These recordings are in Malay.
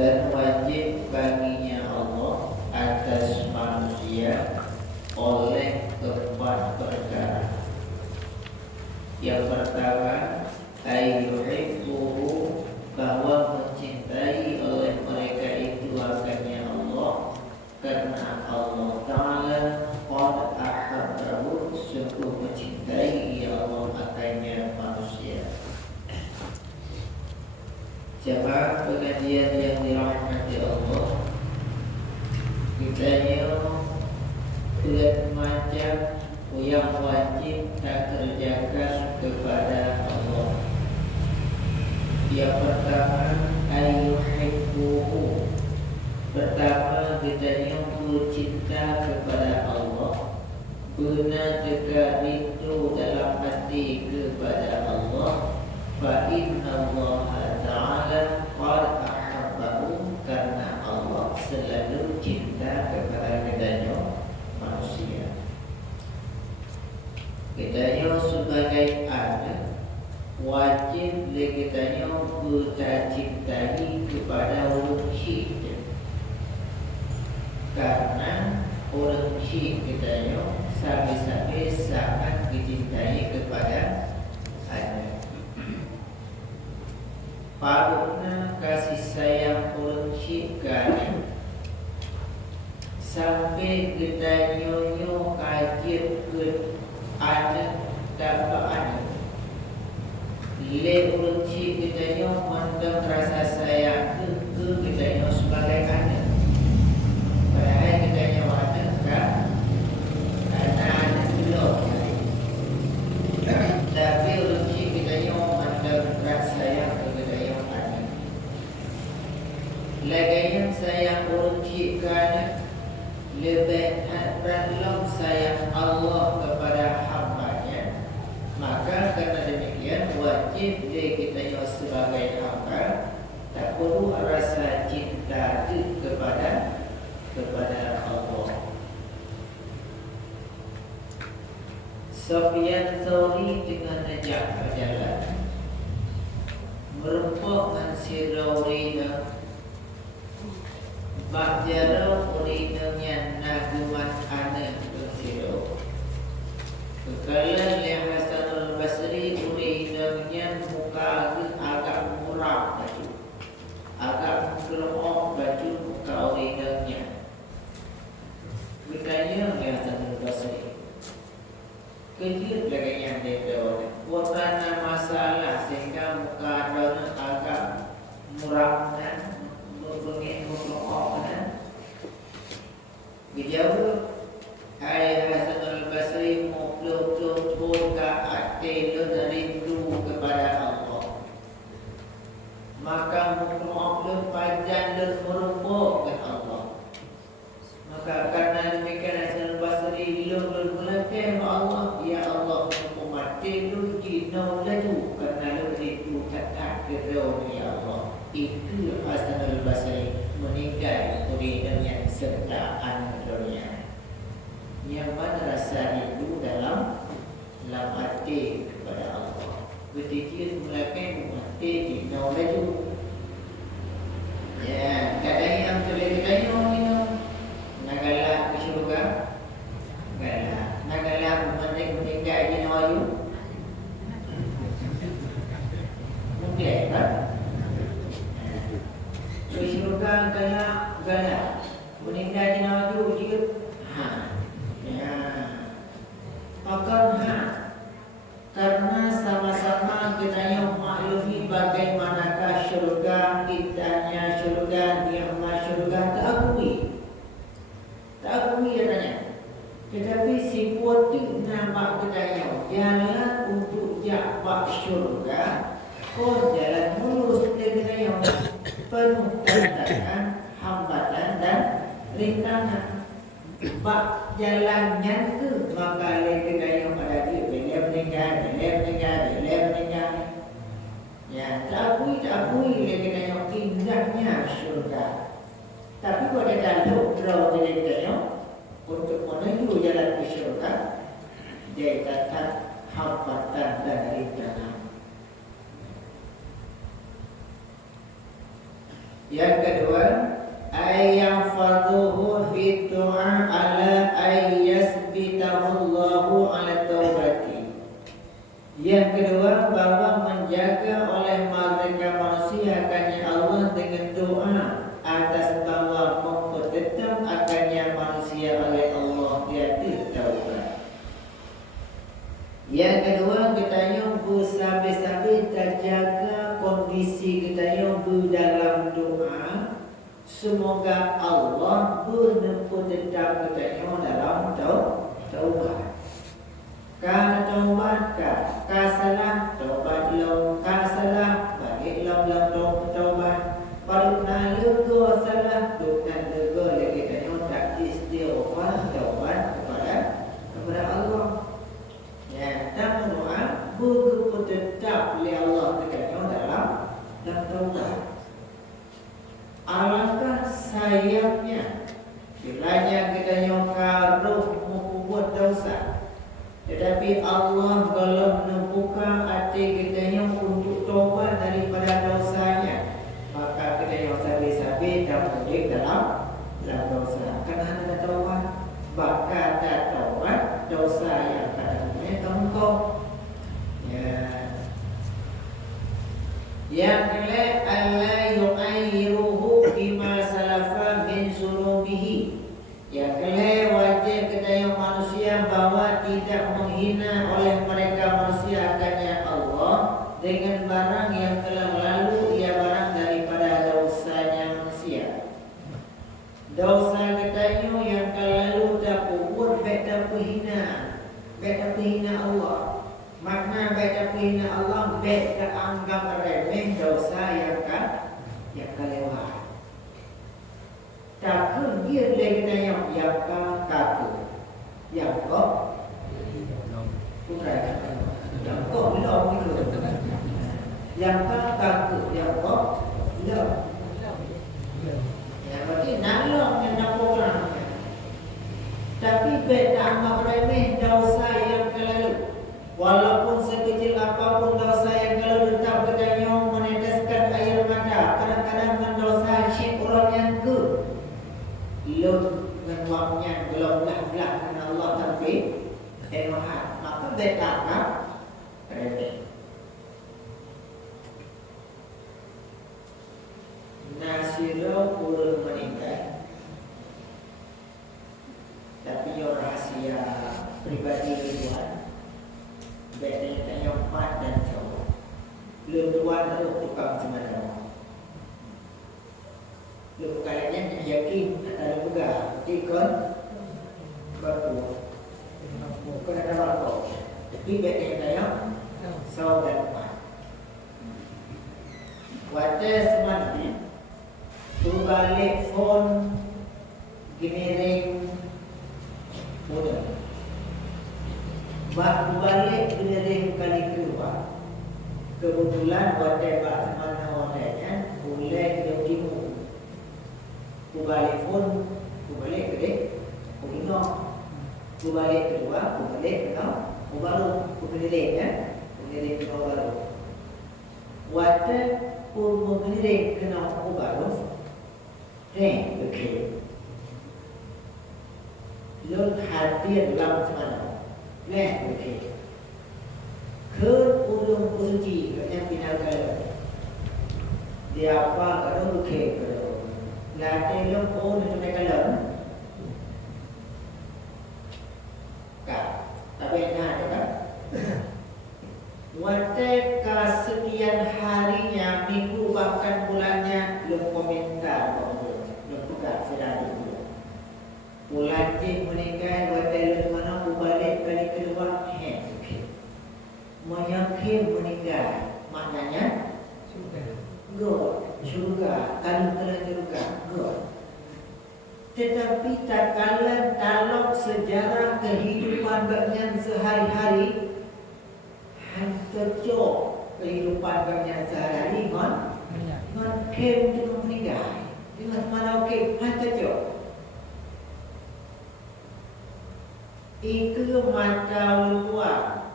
Dan wajib baginya Allah atas manusia oleh 4 perkara. Yang pertama, ayyuhibbuhu, bahwa mencintai oleh mereka itu akannya Allah, karena Allah Ta'ala qad ahabbahu, sungguh mencintai Allah akannya manusia. Jemaah pengajian yang dirahmati Allah, kitanya bulan macam yang wajib tak kerjakan kepada Allah. Yang pertama, ayyuhibbuhu, pertama kitanya bercinta kepada Allah, guna dekat rindu dalam hati kepada Allah. Fa inna Allah Ta'ala qad ahabbahu, karena Allah selalu cinta kepada kitanya manusia. Kitanya sebagai anak wajib kitanya kita cintai kepada orang syirik, karena orang syirik kitanya sampai-sampai sangat dicintai kepada anak. Paruna kasih sayang orang syirik sampai kita nyonyo kajian ke anak dapat anak. Le orang syirik kita nyo mandang rasa sayang ke kita nyo sebagai anak. Padahal kita nyo anak kan anak belum. Tapi orang syirik kita nyo mandang rasa sayang ke kita nyo anak. Laganya sayang orang syirik kan lebih dalam sayang Allah kepada hamba-Nya. Maka karena demikian wajib kita sebagai hamba tak perlu rasa cinta kepada Allah. Sufyan Tsauri dengan najak berjalan merempok dengan siraurina Ba'jara urinanya naguman anak bersiro. Kekala yang Hasan al-Basri urinanya muka agak murah baju, agak gerok baju muka urinanya. Bertanya Hasan al-Basri, kejut lagi yang dia tahu. hati lu rindu kepada Allah, maka muka lu panjang lu merupuk ke Allah. Maka karena demikian Hasan Basri lu bermulakan Allah, ya Allah umat lu jinau laju karena lu rindu kata kerana ya Allah. Itu Hasan Basri meninggal dengan sertaan dunia. Yang mana rasa rindu dalam hati kepada Allah. Ketika mulakan hati jinau laju. Ya, kadang yang terlihat minum nagala ke syurga, nagala meninggal di nawayu, mungkin kan? Ke syurga gala meninggal di nawayu juga, ya, maka karena sama-sama kita maklumi bagaimanakah syurga, indahnya syurga, nikmat syurga tak akui katanya. Tetapi si potik nama katanya jalan untuk jabak syurga, kau jalan mulus katanya, penuh tantangan, hambatan dan rintangan. Bak jalannya ke maka katanya pada dia bila meninggal. Ya, tak akui katanya indahnya syurga. Tapi pada jalur draw katanya untuk menuju jalan ke syurga, dia kata hambatan dan rintangan. Yang kedua, ayam faduhu fi du'a ala ayyasbitahullahu ala taubati. Yang kedua, bahwa menjaga oleh mereka manusia akannya Allah dengan doa atas bahwa tetap akannya manusia oleh Allah yaitu taubat. Yang kedua, kita yang bersabar-sabar terjaga kondisi kita yang dalam doa. Semoga Allah menempuh tetap kita yang dalam taubat. Karena taubat kasalah taubat lo kasalah bagi lo taubat. Kalau nak lega salah, bukan lega lagi kita tak istighfar taubat kepada Allah. Ya, dan doa begitu tetap oleh Allah kita dalam taubat. Alangkah sayangnya bilanya kita karuh membuat dosa, tetapi Allah belum membuka hati kita untuk taubat daripada dosanya. Maka kita yang sabi-sabi dan mudik dalam dosa. Karena ada taubat, bakal ada taubat dosa yang kadangnya tongkol. Ya. Yang kelima, Allah yu'ayyiruhu bima salafa min sunubihi. Yang kelima, wajib kita yang manusia bahwa tidak menghina oleh mereka manusia akannya Allah dengan barang yang telah lalu, ia barang daripada dosanya manusia. Dosa katanya yang lalu tak buat beda penghina Allah. Makna beda penghina Allah beda anggap remeh dosa yang kelewat. Tak dia katanya yang kaku, yang kok yang kok belum itu. Yang kaku, yang kok belum. Ya, berarti nalong yang nampak orang. Tapi beda anggap remeh dosa yang kelalu. Walaupun sekecil apapun dosa yang kelalu tetap katanya meneteskan air mata. Kadang-kadang mendosa syek orang yang ke. Lut dengan waknya belum belah dengan Allah tapi elohat. Maka beda anggap remeh. Nasirau urut meninggal, tapi yang rahasia pribadi Tuhan, bedanya tanya empat dan jauh. Belum Tuhan itu tukang sebenarnya. Belum kalian yakin ada buka, ikon, batu, bukan ada batu. feedback yang saya so dapat. Wadah sebenarnya tu balik phone gini mudah. Bak balik gini kali kedua. Kebetulan wadah bak mana wadahnya boleh kita timu. Tu balik phone, tu balik kedek, ino. Tu balik kedua, tu balik kena, baru tu gini kan, gini baru. Wadah pun mengiring kena baru, okey. Lord hadir dalam mana? Okey. Ke urung kunci yang final kalau dia apa kalau okey kalau latih lo pun itu mereka kalau tak tapi nak kan? Watak kesekian harinya, minggu bahkan bulannya, belum komentar, belum tukar sedang itu. Bulan cik meninggal, watak mana balik kali kedua, meyakin meninggal, maknanya surga, kalau surga, Tetapi tak kala dalam sejarah kehidupan bagian sehari-hari. Terjok kehidupan kami sehari-hari dengan kem dengan meninggal dengan mana kem terjok itu mata luar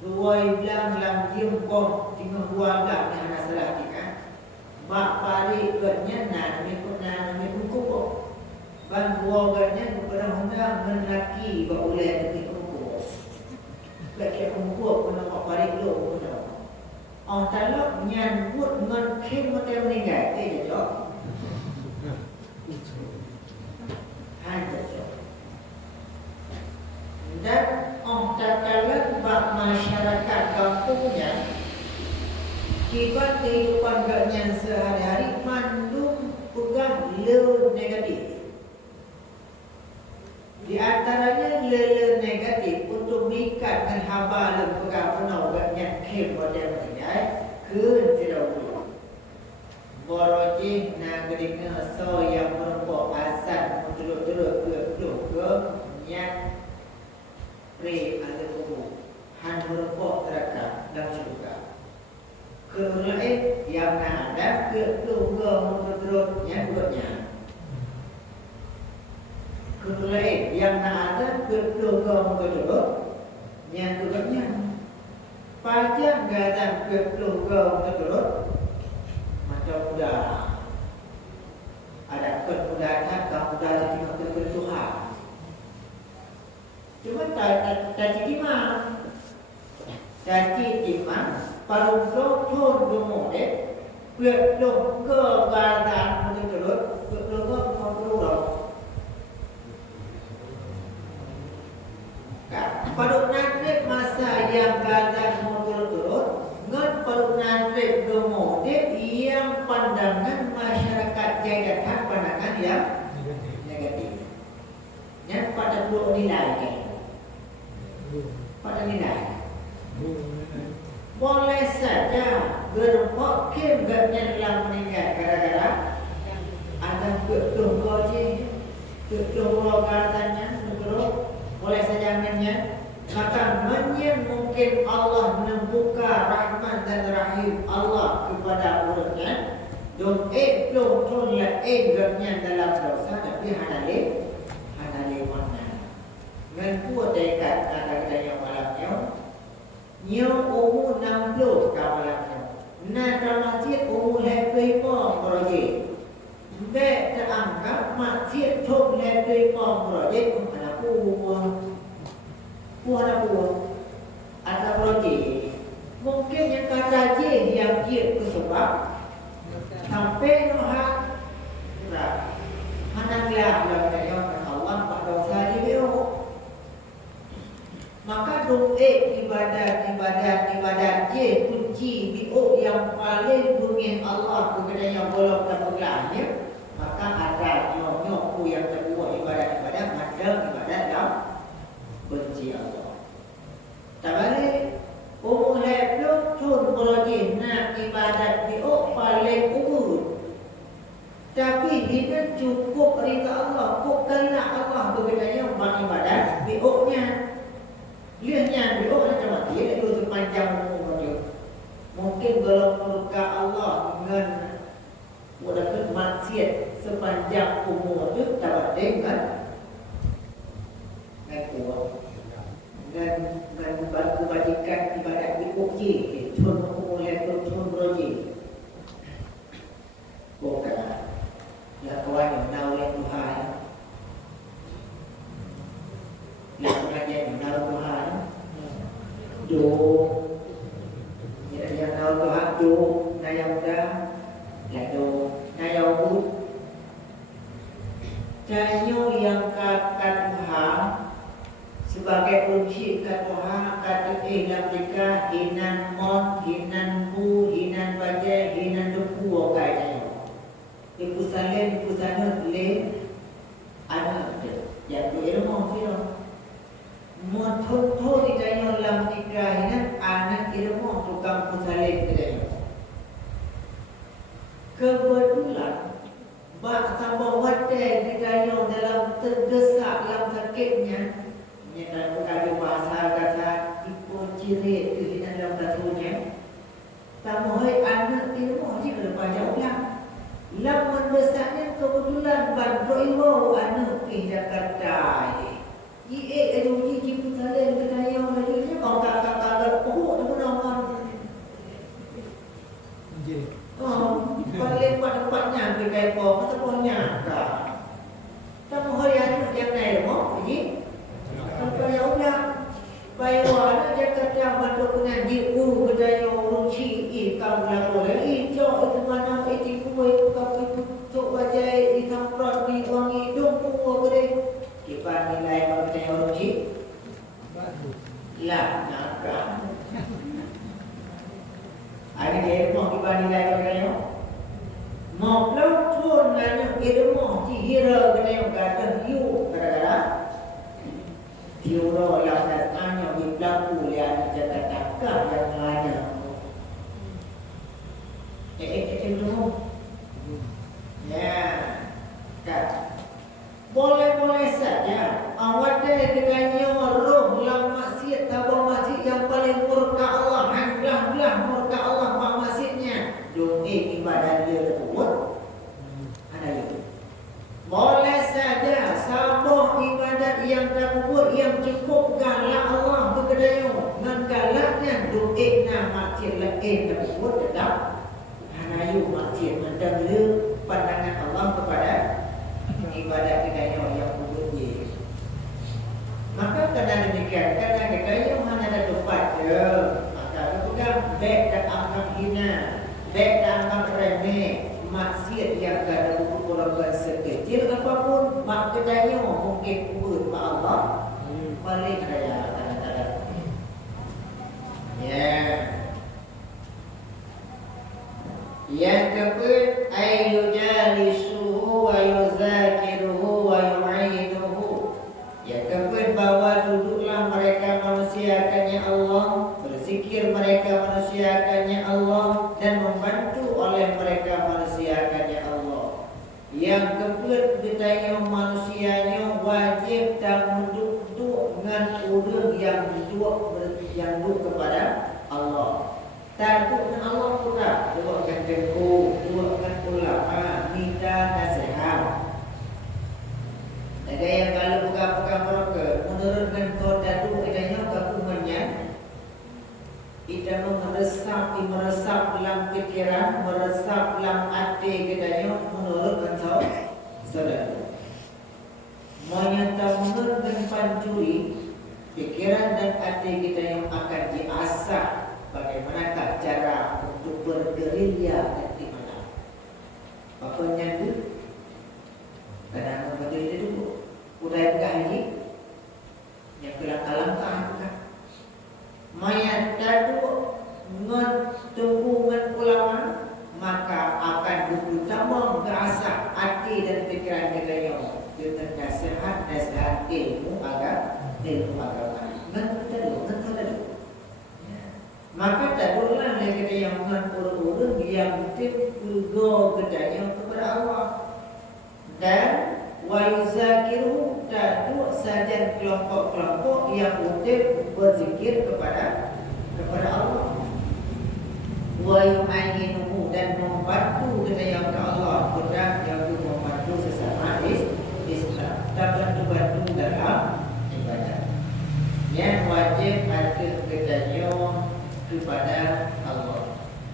dua bilang dalam jempol dengan dua belah yang salah tiga mak pari kerja nami kukup ban dua kerja kepada undang menaki boleh dikukup lagi kukup kena mak pari dulu kena orang talak nyambut dengan kem mata meninggal jawab hanya jawab dan orang talak bak masyarakat kampungnya kibat kehidupan gaknya sehari-hari mandung pegang le negatif. Di antaranya le negatif untuk mengikat dengan haba le pegang penuh gaknya kem pada meninggal ke tidak boleh. Borojih na gedinga so yang merupakan azan menturut-turut ke nyak pre ada kubur han merupakan teraka dan surga. Kemudian yang ada ke menurutnya buatnya. Kemudian yang ada ke menurutnya buatnya. Pajak gadang ke menurut macam kuda. Ada kuda tak kuda jadi Tuhan. Cuma tak timah. Jadi timah paru thôn đồ đấy việc đồ cơ và đàn một cái lớn việc đồ cơ không có đồ cả paru nanti masa yang gadang motor ngan paru nanti domo yang pandangan masyarakat jagatan pandangan yang negatif yang pada dua nilai pada nilai boleh saja berpok kem gaknya dalam meninggal gara-gara ada ketunggu je ketunggu katanya boleh saja menyen maka menyen mungkin Allah membuka rahmat dan rahim Allah kepada umatnya don belum tolak gaknya dalam dosa tapi hanale mana dengan kuat dekat kata-kata yang malamnya Nyo umur 60 kawalannya. Nah masjid umur lebih proyek. Be teranggap masjid tok lebih proyek mana ada proyek. Mungkin yang kata je yang dia kesebab sampai nohat mana gelap dalam Allah pada dosa dia. Maka doa ibadat je kunci bio yang paling bungin Allah kepada yang boleh terpegangnya maka ada nyok yang terbuat ibadat macam ibadat yang benci Allah Tak balik. Umur hidup tun berajin nak ibadat diuk paling umur. Tapi dia cukup rida Allah, bukanlah Allah berkatanya buat ibadat diuknya. Lihatnya diuk macam mana? Dia dulu sepanjang umur dia. Mungkin kalau murka Allah dengan mudah maksiat sepanjang umur itu tak dengan kuat dan kebajikan ibadat diuji cuma umur itu cuma beruji bukan ya kawan yang tahu oleh Tuhan yang mengajar yang tahu Tuhan do yang tahu Tuhan do naya muda ya do naya ubud canyo yang kata Tuhan sebagai kunci kata Tuhan kata dalam jika hinan mon hinan bu hinan baca hinan duku kayaknya ibu sana le ada yang ilmu sih mon thon di dalam lam jika hinan anak ilmu tukang pusalen kedai kebetulan bahasa bahawa di dalam terdesak dalam sakitnya yang kalau bahasa kata ibu ciri kehidupan dalam datunya tamuhai anak ilmu sih berapa jauh lah lamun besarnya kebetulan bantu ilmu anak ke Jakarta ie edu ji pusalen kedai yang lainnya kalau kata oh tu nama paling tempatnya kedai po masa punya ka tamuhai anak yang lain mau ji sampai ya udah bayar dia kerja bantu pengaji kedai runci ikam lalu itu mana itu kue kau itu tok wajai ditamprot di wangi hidung kue kedai kita nilai kedai runci lah nakal ada dia mau kita nilai kedai mau peluk pun nanya ilmu hira kedai kata you kadang-kadang Tiuro yang datangnya di pelaku yang jaga takkan yang lainnya. Itu ya, kan? Boleh saja. Awak dah dengannya roh yang maksiat, tabung maksiat yang paling murka Allah, belah murka Allah mak maksiatnya. Dongeng ibadat dia kuat. Ada itu. Boleh saja sabuh ibadat yang terbuat yang cukup galak Allah berkedayu dengan galaknya doa maksiat lain terbuat tetap hanayu maksiat mendengar pandangan Allah kepada ibadat kedayu yang berbuat. Maka kerana demikian kerana kedayu hanya ada tempat je maka kemudian baik dan anggap hina baik dan anggap remeh maksiat yang ada ukuran sekecil apapun mak kedanya mungkin kubur mak Allah paling raya kadang-kadang ya yang keempat ayyujalisuhu wa yuzakiruhu wa yu'iduhu yang keempat bahwa duduklah mereka manusiakannya Allah berzikir mereka manusiakannya Allah dan membantu oleh mereka manusiakannya Allah. Yang keempat ditanya manusianya wajib dan duduk dengan orang yang duduk kepada Allah. Takut dengan Allah pula dudukkan tengku, dudukkan ulama, minta nasihat. Ada yang kalau buka-buka mereka menurunkan kodadu adanya kakumannya kita meresap dalam pikiran, meresap dalam hati kita menurut kata saudara. Menyata menurutkan pancuri pikiran dan hati kita yang akan diasah bagaimana cara untuk bergerilya nanti malam. Bapaknya itu kadang berdiri dulu, udah haji yang kelangkah-langkah kan. Mayat dadu dengan tunggungan ulama maka akan berutama berasah hati dan pikiran kita yang dengan nasihat ilmu agama. Dengan kita dulu. orang yang berpegang kepadanya kepada Allah. Dan wayuzakiru dadu saja kelompok-kelompok yang berzikir kepada Allah. Wa yu'ayyinuhu dan membantu kepada Allah